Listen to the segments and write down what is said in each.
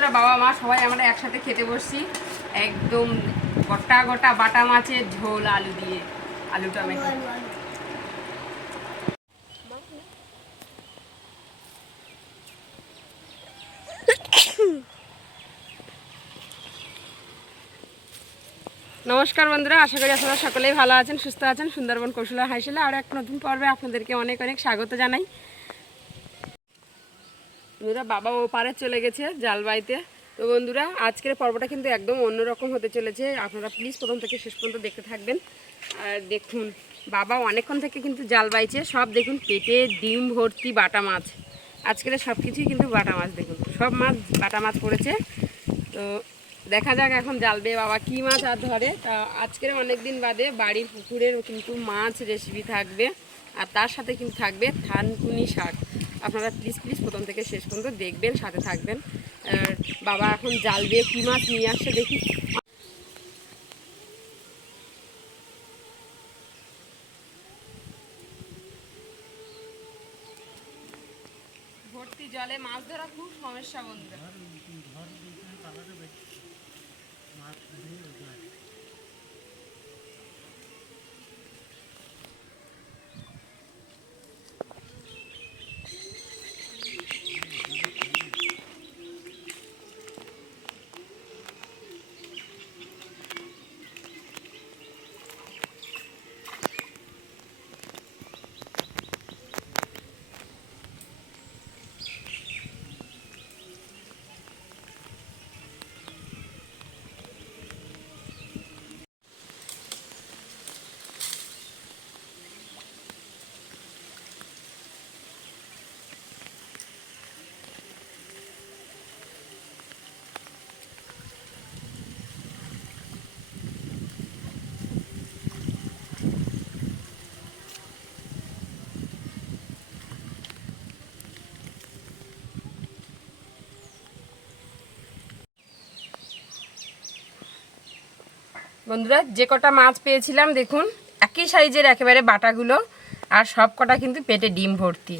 বন্ধুরা, বাবা মা সবাই আমরা একসাথে খেতে বসছি। একদম গোটা গোটা বাটা মাছের ঝোল আলু দিয়ে, আলু টমেটো। নমস্কার বন্ধুরা, আশা করি আপনারা সকলেই ভালো আছেন, সুস্থ আছেন। সুন্দরবন কৌশলা হাইসেলে আর একটা নতুন পর্বে আপনাদেরকে অনেক অনেক স্বাগত জানাই। বন্ধুরা, বাবা ও পারে চলে গেছে জাল বাইতে। তো বন্ধুরা, আজকের পর্বটা কিন্তু একদম অন্যরকম হতে চলেছে। আপনারা প্লিজ প্রথম থেকে শেষ পর্যন্ত দেখতে থাকবেন। আর দেখুন, বাবা অনেকক্ষণ থেকে কিন্তু জাল বাইছে। সব দেখুন পেটে ডিম ভর্তি বাটা মাছ। আজকের সব কিছুই কিন্তু বাটা মাছ, দেখুন সব মাছ বাটা মাছ পড়েছে। তো দেখা যাক এখন জাল বেয়ে বাবা কী মাছ আর ধরে। তা আজকের অনেক দিন বাদে বাড়ির পুকুরের কিন্তু মাছ রেসিপি থাকবে, আর তার সাথে কিন্তু থাকবে থানকুনি শাক। আপনারা প্লিজ প্লিজ প্রথম থেকে শেষ পর্যন্ত দেখবেন, সাথে থাকবেন। আর বাবা এখন জাল দিয়ে কী মাছ নিয়ে আসছে দেখি। ভর্তি জলে মাছ ধরা খুব সমস্যা বন্ধুরা। বন্ধুরা, যে কটা মাছ পেয়েছিলাম দেখুন একই সাইজের একেবারে বাটাগুলো, আর সব কটা কিন্তু পেটে ডিম ভর্তি।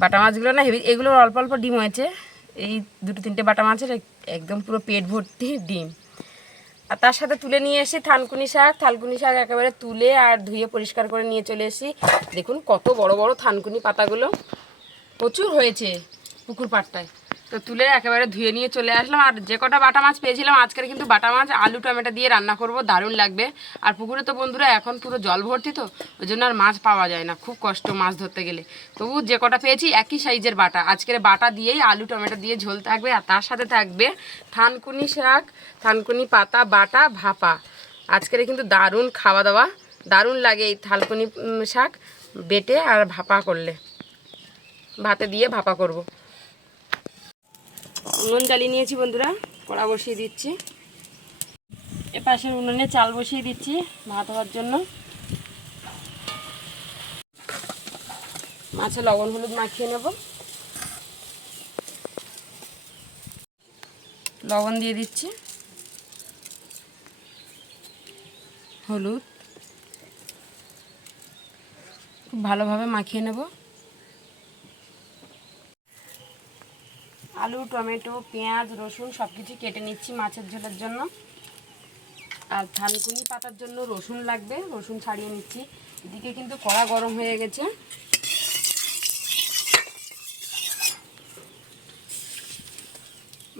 বাটা মাছগুলো না হেভি, এগুলো অল্প অল্প ডিম হয়েছে। এই দুটো তিনটে বাটা মাছের একদম পুরো পেট ভর্তি ডিম। আর তার সাথে তুলে নিয়ে এসেছি থানকুনি শাক। থানকুনি শাক একেবারে তুলে আর ধুয়ে পরিষ্কার করে নিয়ে চলে এসেছি। দেখুন কত বড় বড় থানকুনি পাতাগুলো, প্রচুর হয়েছে পুকুর পাড়টায়। তো তুলে একেবারে ধুয়ে নিয়ে চলে আসলাম। আর যে কটা বাটা মাছ পেয়েছিলাম আজকের কিন্তু বাটা মাছ আলু টমেটো দিয়ে রান্না করব, দারুণ লাগবে। আর পুকুরে তো বন্ধুরা এখন পুরো জল ভর্তি, তো ওই জন্য আর মাছ পাওয়া যায় না, খুব কষ্ট মাছ ধরতে গেলে। তবু যে কটা পেয়েছি একই সাইজের বাটা, আজকের বাটা দিয়েই আলু টমেটো দিয়ে ঝোল থাকবে। আর তার সাথে থাকবে থানকুনি শাক, থানকুনি পাতা বাটা ভাপা। আজকের কিন্তু দারুণ খাওয়া দাওয়া, দারুণ লাগে এই থানকুনি শাক বেটে আর ভাপা করলে। ভাতে দিয়ে ভাপা করব। উনুন জ্বালিয়ে নিয়েছি বন্ধুরা, কড়া বসিয়ে দিচ্ছি। এপাশের উনুনে চাল বসিয়ে দিচ্ছি ভাত হওয়ার জন্য। মাছে লবণ হলুদ মাখিয়ে নেব। লবণ দিয়ে দিচ্ছি, হলুদ, খুব ভালোভাবে মাখিয়ে নেব। আলু টমেটো পেঁয়াজ রসুন সব কিছু কেটে নিচ্ছি মাছের ঝোলের জন্য। আর থানকুনি পাতার জন্য রসুন লাগবে, রসুন ছাড়িয়ে নিচ্ছি। এদিকে কিন্তু কড়া গরম হয়ে গেছে।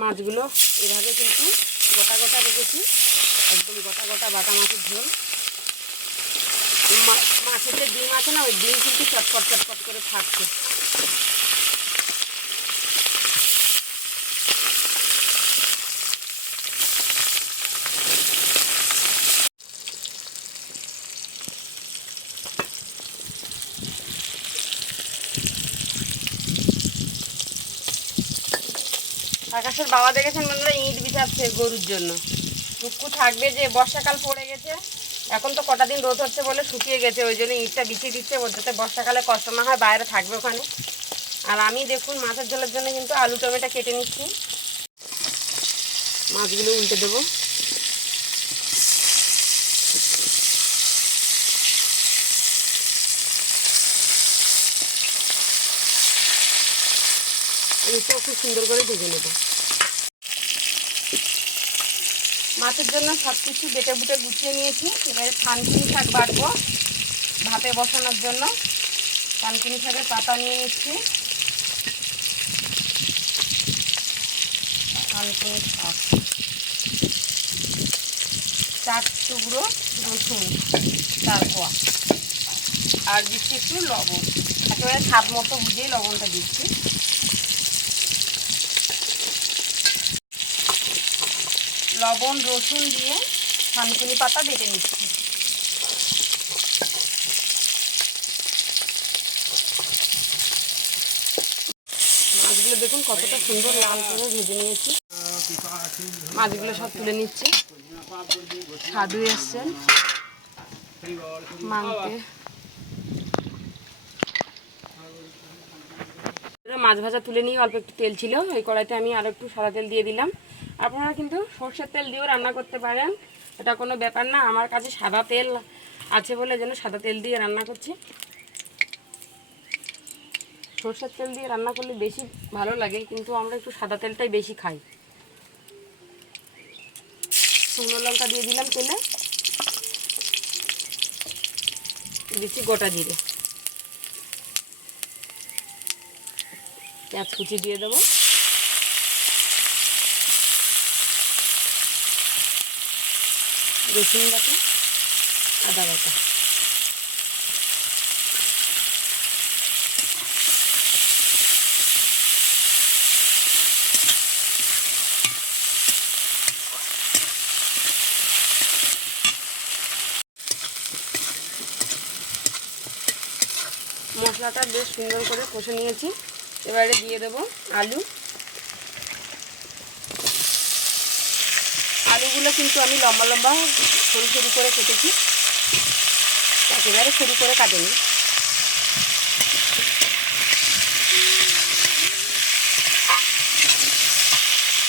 মাছগুলো এভাবে কিন্তু গোটা গোটা রেখেছি, একদম গোটা গোটা বাটা মাছের ঝোল। মাছের যে ডিম আছে না, ওই ডিম কিন্তু চটপট চটপট করে থাকছে। আকাশের বাবা দেখেছেন বন্ধুরা, ইট বিছাচ্ছে গরুর জন্য। টুকু থাকবে যে বর্ষাকাল পড়ে গেছে, এখন তো কটা দিন রোদ হচ্ছে বলে শুকিয়ে গেছে, ওই জন্য ইটটা বিছিয়ে দিচ্ছে, যাতে বর্ষাকালে কষ্ট না হয়, বাইরে থাকবে ওখানে। আর আমি দেখুন মাছের ঝোলের জন্য কিন্তু আলু টমেটো কেটে নিচ্ছি। মাছগুলো উল্টে দেবো। এটাও খুব সুন্দর করে ভেজে নেব। মাছের জন্য সব কিছু বেটে বুটে গুছিয়ে নিয়েছি। এবারে থানকুনি শাক বাটবো ভাপে বসানোর জন্য। থানকুনি শাকের পাতা নিয়ে নিচ্ছি। থানকুনি শাক, 4 টুকরো রসুন, 4 কোয়া, আর দিচ্ছি একটু লবণ। একেবারে স্বাদ মতো বুঝিয়ে লবণটা দিচ্ছি। লবণ রসুন দিয়ে থানকুনি পাতা বেটে নিচ্ছি। মাছগুলো দেখুন কতটা সুন্দর লাল করে ভেজে নিয়েছি। মাছগুলো সব তুলে নিচ্ছি। সাধু এসছেন মাংতে। মাছ ভাজা তুলে নিয়ে অল্প একটু তেল ছিল, ওই কড়াইতে আমি আরও একটু সাদা তেল দিয়ে দিলাম। আপনারা কিন্তু সর্ষের তেল দিয়েও রান্না করতে পারেন, এটা কোনো ব্যাপার না। আমার কাছে সাদা তেল আছে বলে যেন সাদা তেল দিয়ে রান্না করছি। সর্ষের তেল দিয়ে রান্না করলে বেশি ভালো লাগে, কিন্তু আমরা একটু সাদা তেলটাই বেশি খাই। শুকনো লঙ্কা দিয়ে দিলাম তেলে, দিচ্ছি গোটা জিরে, পেঁয়াজ কুচি দিয়ে দেবো, রসুন বাটা, আদা বাটা। মশলাটা বেশ সুন্দর করে কষে নিয়েছি। এবারে দিয়ে দেবো আলু। আলুগুলো কিন্তু আমি লম্বা লম্বা সরু সরু করে কেটেছি, একেবারে সরু করে কাটেনি।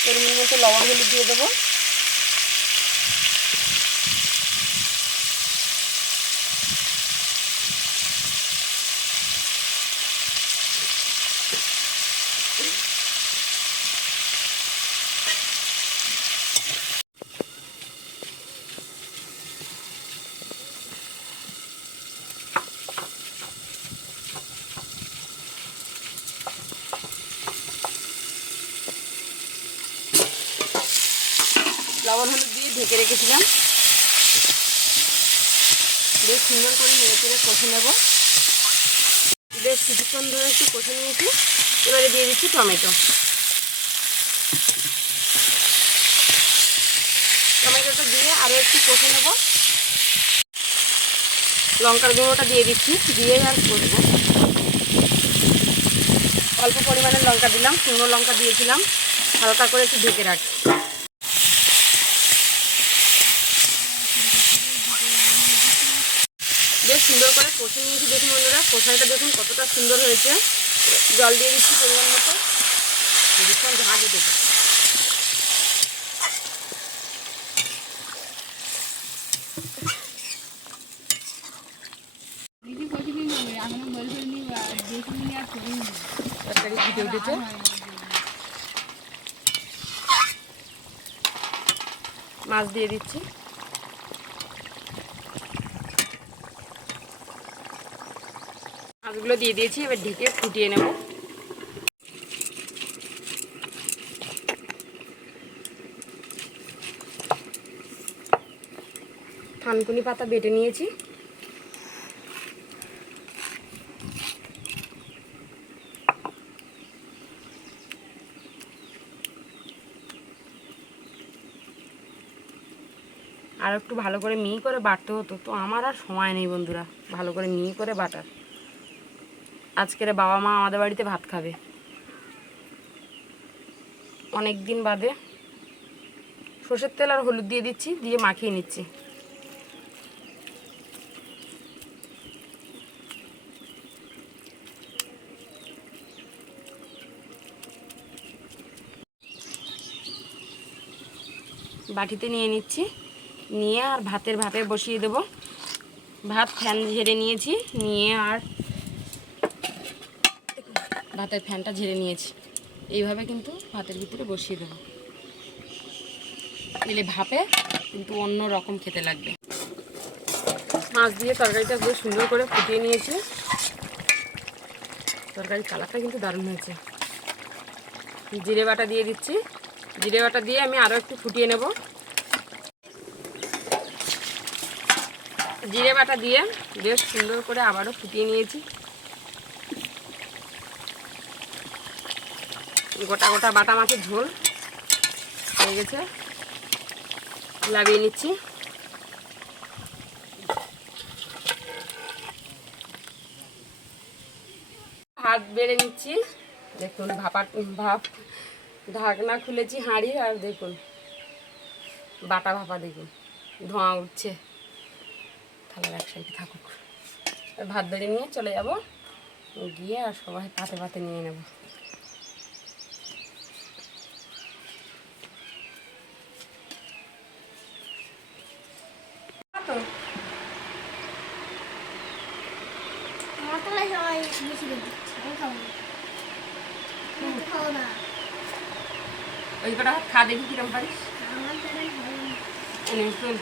এর মতো লবণ হলুদ দিয়ে দেবো। লবণ হলুদ দিয়ে ঢেকে রেখেছিলাম, বেশ সুন্দর করে নেড়ে চেড়ে কষে নেব। বেশ কিছুক্ষণ ধরে একটু কষে নিয়েছি। এবারে দিয়ে দিচ্ছি টমেটো। টমেটোটা দিয়ে আরও একটু কষে নেব। লঙ্কার গুঁড়োটা দিয়ে দিচ্ছি, দিয়ে আর কষবো। অল্প পরিমাণে লঙ্কা দিলাম, শুকনো লঙ্কা দিয়েছিলাম। হালকা করে একটু ঢেকে রাখি। বেশ সুন্দর করে কষে নিয়েছি। দেখুন বন্ধুরা, কষাইটা দেখুন কতটা সুন্দর হয়েছে। জল দিয়ে দিচ্ছি পরিমাণ মতো, ভীষণ ঝাঁকে দেবো। তরকারি ফুটে উঠেছে। মাছ দিয়ে দিচ্ছি। মাছগুলো দিয়ে দিয়েছি, এবার ঢেকে ফুটিয়ে নেব। থানকুনি পাতা বেটে নিয়েছি, আর একটু ভালো করে মিহি করে বাটতে হতো, তো আমার আর সময় নেই বন্ধুরা ভালো করে মিহি করে বাটার। আজকের বাবা মা আমাদের বাড়িতে ভাত খাবে অনেক দিন বাদে। সর্ষের তেল আর হলুদ দিয়ে দিচ্ছি, দিয়ে মাখিয়ে নিচ্ছি। বাটিতে নিয়ে নিচ্ছি, নিয়ে আর ভাতের ভাপে বসিয়ে দেব। ভাত ফ্যান ঝেড়ে নিয়েছি, নিয়ে আর ভাতের ফ্যানটা ঝেড়ে নিয়েছি। এইভাবে কিন্তু ভাতের ভিতরে বসিয়ে দেব। তেলে ভাপে কিন্তু অন্য রকম খেতে লাগবে। মাছ দিয়ে তরকারিটা বেশ সুন্দর করে ফুটিয়ে নিয়েছি। তরকারির কালারটা কিন্তু দারুণ হয়েছে। জিরে বাটা দিয়ে দিচ্ছি। জিরে বাটা দিয়ে আমি আরও একটু ফুটিয়ে নেব। জিরে বাটা দিয়ে বেশ সুন্দর করে আবারও ফুটিয়ে নিয়েছি। গোটা গোটা বাটা মাছের ঝোল হয়ে গেছে, লাভিয়ে নিচ্ছি। ভাত বেড়ে নিচ্ছি। দেখুন ভাপ ঢাকনা খুলেছি হাঁড়ির, আর দেখুন বাটা ভাপা, দেখুন ধোঁয়া উঠছে। তাহলে এক সাইডে থাকুক। ভাত বেড়ে নিয়ে চলে যাব, গিয়ে আর সবাই পাতে পাতে নিয়ে নেব। ওই কটা খা দেখি কিরম পারিস। শুন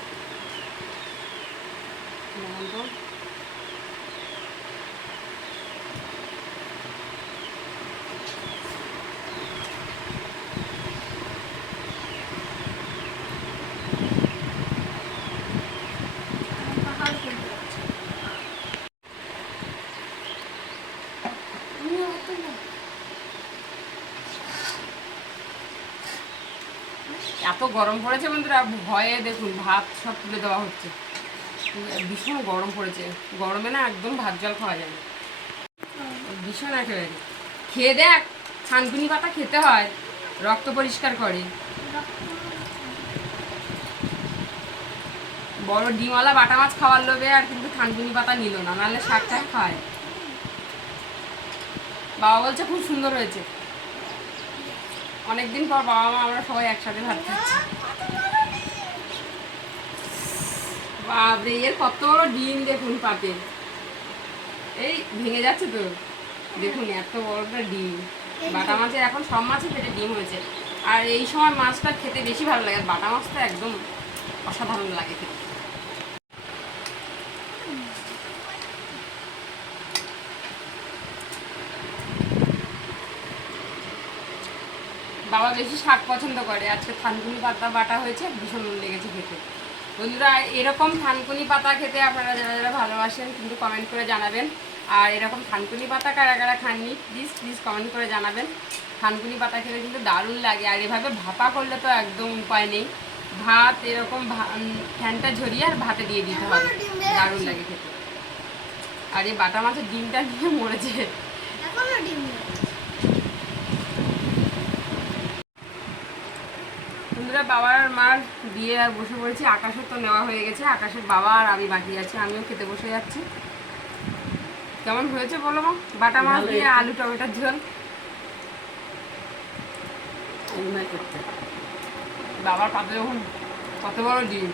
এত গরম পড়েছে বন্ধুরা, ভয়ে দেখুন ভাত সব তুলে দেওয়া হচ্ছে। ভীষণ গরম পড়েছে, গরমে না একদম ভাত জল খাওয়া যায় না, ভীষণ একেবারে। খেয়ে দেখ, থানকুনি পাতা খেতে হয়, রক্ত পরিষ্কার করে। বড় ডিমওয়ালা বাটা মাছ খাওয়ার লোভে আর কিন্তু থানকুনি পাতা নিল না, নাহলে শাকটা খায়। বাবা বলছে খুব সুন্দর হয়েছে। অনেকদিন পর বাবা মা আমরা সবাই একসাথে ভাত খাচ্ছি। বাপরে, এর কত বড় ডিম দেখুন পাতে, এই ভেঙে যাচ্ছে তো। দেখুন এত বড় একটা ডিম। বাটা মাছের এখন সব মাছই পেটে ডিম হয়েছে। আর এই সময় মাছটা খেতে বেশি ভালো লাগে, বাটা মাছটা একদম অসাধারণ লাগে খেতে। বাবা বেশি শাক পছন্দ করে, আজকে থানকুনি পাতা বাটা হয়েছে, ভীষণ নুন লেগেছে খেতে। বন্ধুরা, এরকম থানকুনি পাতা খেতে আপনারা যারা যারা ভালোবাসেন কিন্তু কমেন্ট করে জানাবেন। আর এরকম থানকুনি পাতা কারা কারা খাননি প্লিজ প্লিজ কমেন্ট করে জানাবেন। থানকুনি পাতা খেলে কিন্তু দারুণ লাগে। আর এভাবে ভাপা করলে তো একদম উপায় নেই। ভাত এরকম ফ্যানটা ঝরিয়ে আর ভাতে দিয়ে দিতে হবে, দারুণ লাগে খেতে। আর এই বাটা মাছের ডিমটা নিয়ে মরেছে। বন্ধুরা, বাবার আর মার দিয়ে আর বসে পড়েছি। আকাশের তো নেওয়া হয়ে গেছে, আকাশের বাবা আর আমি বাকি আছি, আমিও খেতে বসে যাচ্ছি। কেমন হয়েছে বলো মা? বাটা মাছ দিয়ে আলু টমেটোর ঝোল। বাবার পাতে যখন কত বড় ডিম,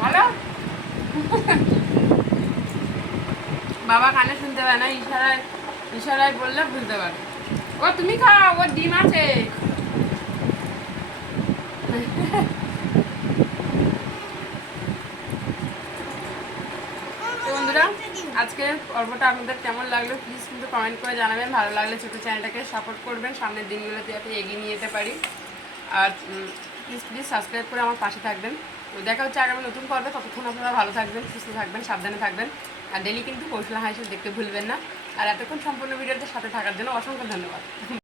ভালো। বাবা কানে শুনতে পায় না, ইশারায় ইশারায় বললে বুঝতে পারে। ও তুমি খাও, ওর ডিম আছে। বন্ধুরা, আজকে পর্বটা আপনাদের কেমন লাগলো প্লিজ কিন্তু কমেন্ট করে জানাবেন। ভালো লাগলে ছোটো চ্যানেলটাকে সাপোর্ট করবেন, সামনের দিনগুলোতে যাতে এগিয়ে নিয়ে যেতে পারি। আর প্লিজ প্লিজ সাবস্ক্রাইব করে আমার পাশে থাকবেন। তো দেখা হচ্ছে আগামী নতুন পর্বে। ততক্ষণ আপনারা ভালো থাকবেন, সুস্থ থাকবেন, সাবধানে থাকবেন। আর ডেলি কিন্তু কৌশলা হাসি দেখতে ভুলবেন না। আর এতক্ষণ সম্পূর্ণ ভিডিওতে সাথে থাকার জন্য অসংখ্য ধন্যবাদ।